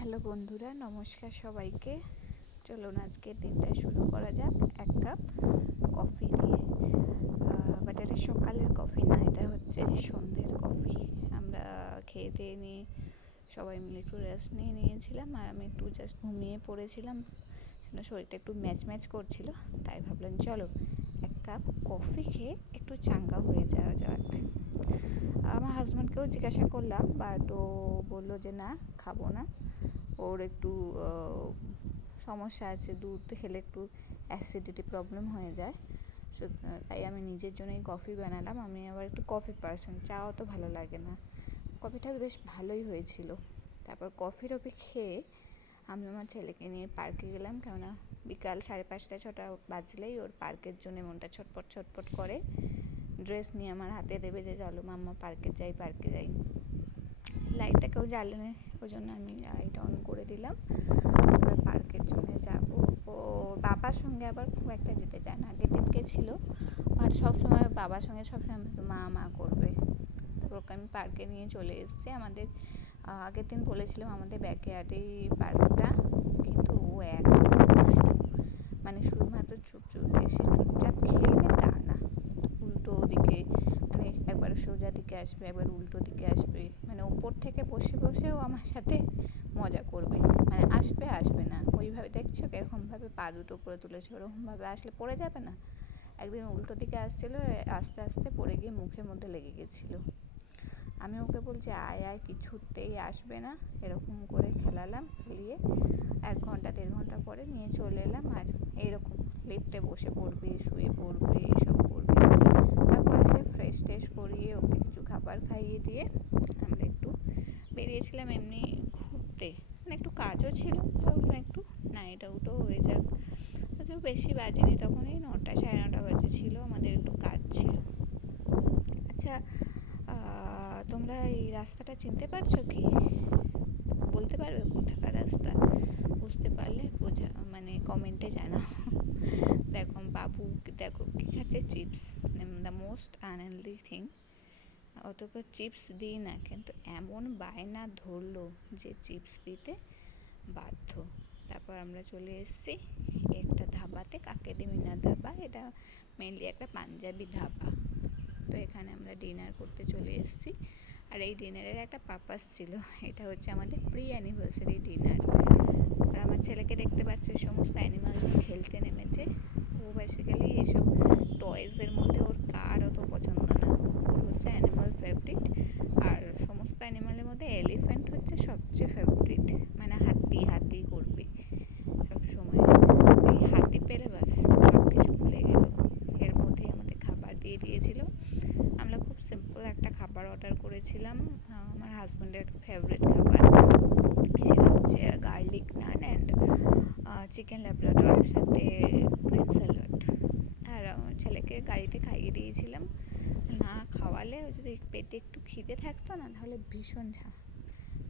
Hello বন্ধুরা, নমস্কার সবাইকে। চলুন আজকের দিনটা শুরু করা যাক এক কাপ কফি দিয়ে। বাট এটা সকালের কফি না, এটা হচ্ছে সন্ধ্যের কফি। আমরা খেয়ে দিয়ে নিয়ে সবাই মিলে একটু রেস্ট নিয়েছিলাম, আর আমি একটু জাস্ট ঘুমিয়ে পড়েছিলাম। শরীরটা একটু ম্যাচ করছিল, তাই ভাবলাম চলো এক কাপ কফি খেয়ে একটু চাঙ্গা হয়ে যাওয়া যাক। আমার হাজব্যান্ডকেও জিজ্ঞাসা করলাম, বাট ও বললো যে না, খাবো না। ওর একটু সমস্যা আছে, দুধ খেলে একটু অ্যাসিডিটি প্রবলেম হয়ে যায়। সো তাই আমি নিজের জন্যই কফি বানালাম। আমি আবার একটু কফি পার্সন, চা অত ভালো লাগে না। কফিটা বেশ ভালোই হয়েছিল। তারপর কফি খেয়ে আমি আমার ছেলেকে নিয়ে পার্কে গেলাম, কেননা বিকাল 5:30-6টা বাজলেই ওর পার্কের জন্য মনটা ছটপট করে। ড্রেস নিয়ে আমার হাতে দেবে যে চলো মাম্মা পার্কে যাই। লাইটটা কেউ জ্বালেনি, ওই জন্য আমি লাইট অন করে দিলাম। এবার পার্কের জন্য যাবো। ও বাবার সঙ্গে আবার খুব একটা যেতে চায় না। আগের দিন গেছিলো, বাট সবসময় বাবার সঙ্গে সবসময় মা করবে। তারপর ওকে আমি পার্কে নিয়ে চলে এসেছি। আমাদের আগের দিন বলেছিলাম আমাদের ব্যাকইয়ার্ডেই পার্কটা, কিন্তু ও এত মানে শুধুমাত্র চুপচাপ খেলবে তা না, উল্টো দিকে মানে একবার সোজা দিকে আসবে, একবার উল্টো দিকে আসবে, মানে ওপর থেকে বসেও আমার সাথে মজা করবে। মানে আসবে না ওইভাবে, দেখছো এরকমভাবে পা দুটো উপরে তুলেছে, ওরকমভাবে আসলে পড়ে যাবে না। একদিন উল্টো দিকে আসছিলো, আস্তে পড়ে গিয়ে মুখের মধ্যে লেগে গেছিলো। আমি ওকে বলছি আয় কিছুতেই আসবে না, এরকম করে খেলিয়ে 1-1.5 ঘন্টা পরে নিয়ে চলে এলাম। আর এইরকম লিফটে বসে পড়বে, শুয়ে পড়বে, এসব করবে। তারপরে সে ফ্রেশ করিয়ে ওকে কিছু খাবার খাইয়ে দিয়ে আমরা একটু বেরিয়েছিলাম এমনি ঘুরতে। মানে একটু কাজও ছিল, ভাবলাম একটু নাইট আউটও হয়ে যাক। তো বেশি বাজেনি, তখনই 9টা 9:30 বাজেছিল, আমাদের একটু কাজ ছিল। আচ্ছা, তোমরা এই রাস্তাটা চিনতে পারছো কি? বলতে পারবে কোথাকার রাস্তা? বুঝতে পারলে মানে কমেন্টে জানাও। দেখো বাবু, দেখো কি খাচ্ছে, chips. The most unhealthy thing. অতকে চিপস দিই না, কিন্তু এমন বায়না ধরলো যে চিপস দিতে বাধ্য। তারপর আমরা চলে এসেছি একটা ধাবাতে, কাকেদি মিনার ধাবা। এটা মেনলি একটা পাঞ্জাবি ধাবা। তো এখানে আমরা ডিনার করতে চলে এসেছি। আর এই ডিনারের একটা পারপাস ছিল, এটা হচ্ছে আমাদের প্রি অ্যানিভার্সারি ডিনার। আর আমার ছেলেকে দেখতে পাচ্ছ, সমস্ত অ্যানিমাল নিয়ে খেলতে নেমেছে। ও বেসিক্যালি এসব টয়েসের মধ্যে ওর কার অত পছন্দ না, ওর হচ্ছে অ্যানিমাল ফেভারিট। আর সমস্ত অ্যানিমালের মধ্যে এলিফ্যান্ট হচ্ছে সবচেয়ে ফেভারিট। মানে হাতি করবে সব সময়। এই হাতি পেলে বাস সব কিছু ভুলে গেল। এর মধ্যেই আমাদের খাবার দিয়ে দিয়েছিল। আমরা খুব সিম্পল একটা খাবার অর্ডার করেছিলাম, আমার হাজব্যান্ডের ফেভারিট খাবার। সেটা হচ্ছে গার্লিক নান অ্যান্ড চিকেন ল্যাব্রাডরের সাথে গ্রিন স্যালাড। আর আমার ছেলেকে গাড়িতে খাইয়ে দিয়েছিলাম। না খাওয়ালে যদি পেটে একটু খিদে থাকতো না, তাহলে ভীষণ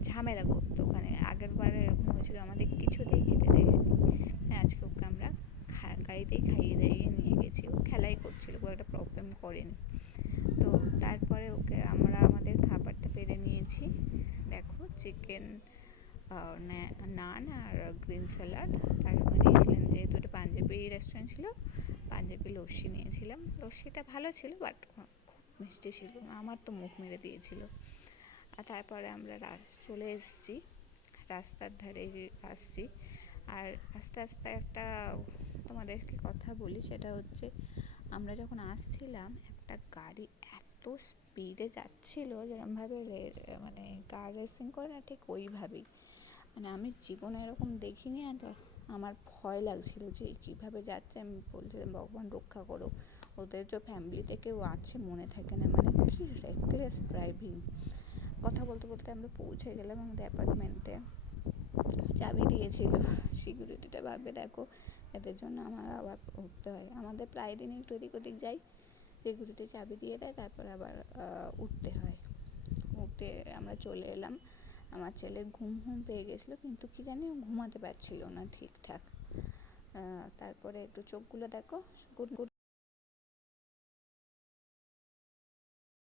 ঝামেলা করতো। ওখানে আগের বারে এরকম হয়েছিল, আমাদের কিছুতেই খেতে দেয়নি। আজকে ওকে আমরা গাড়িতেই খাইয়ে দিয়ে নিয়ে গেছি। ও খেলাই করছিল, খুব একটা প্রবলেম করেনি। তো তারপরে ওকে আমরা আমাদের খাবারটা পেরে নিয়েছি। দেখো চিকেন নান আর গ্রিন স্যালাড। তার সঙ্গে নিয়েছিলাম, যেহেতু এটা পাঞ্জাবি রেস্টুরেন্ট ছিল, পাঞ্জাবি লস্যি নিয়েছিলাম। লস্যিটা ভালো ছিল, বাট খুব মিষ্টি ছিল, আমার তো মুখ মেরে দিয়েছিল। আর তারপরে আমরা চলে এসেছি, রাস্তার ধারে আসছি। আর আস্তে একটা তোমাদেরকে কথা বলি, সেটা হচ্ছে আমরা যখন আসছিলাম একটা গাড়ি এত স্পিডে যাচ্ছিলো, যেরকমভাবে মানে কার রেসিং করে না, ঠিক ওইভাবেই। মানে আমি জীবনে এরকম দেখিনি। আর আমার ভয় লাগছিল যে কীভাবে যাচ্ছে। আমি বলছিলাম ভগবান রক্ষা করো, ওদের যে ফ্যামিলিতে কেউ আছে মনে থাকে না। মানে কি রেকলেস ড্রাইভিং। কথা বলতে আমরা পৌঁছে গেলাম আমাদের অ্যাপার্টমেন্টে। চাবি দিয়েছিল সিকিউরিটিটা, ভাবে দেখো এদের জন্য আমার আবার উঠতে হয়। আমাদের প্রায় দিনই একটু এদিক ওদিক যাই, সিকিউরিটি চাবি দিয়ে দেয়, তারপর আবার উঠতে আমরা চলে এলাম। আমার ছেলের ঘুম পেয়ে গেছিলো, কিন্তু কি জানি ও ঘুমাতে পারছিল না ঠিকঠাক। তারপরে একটু চোখগুলো দেখো, গুড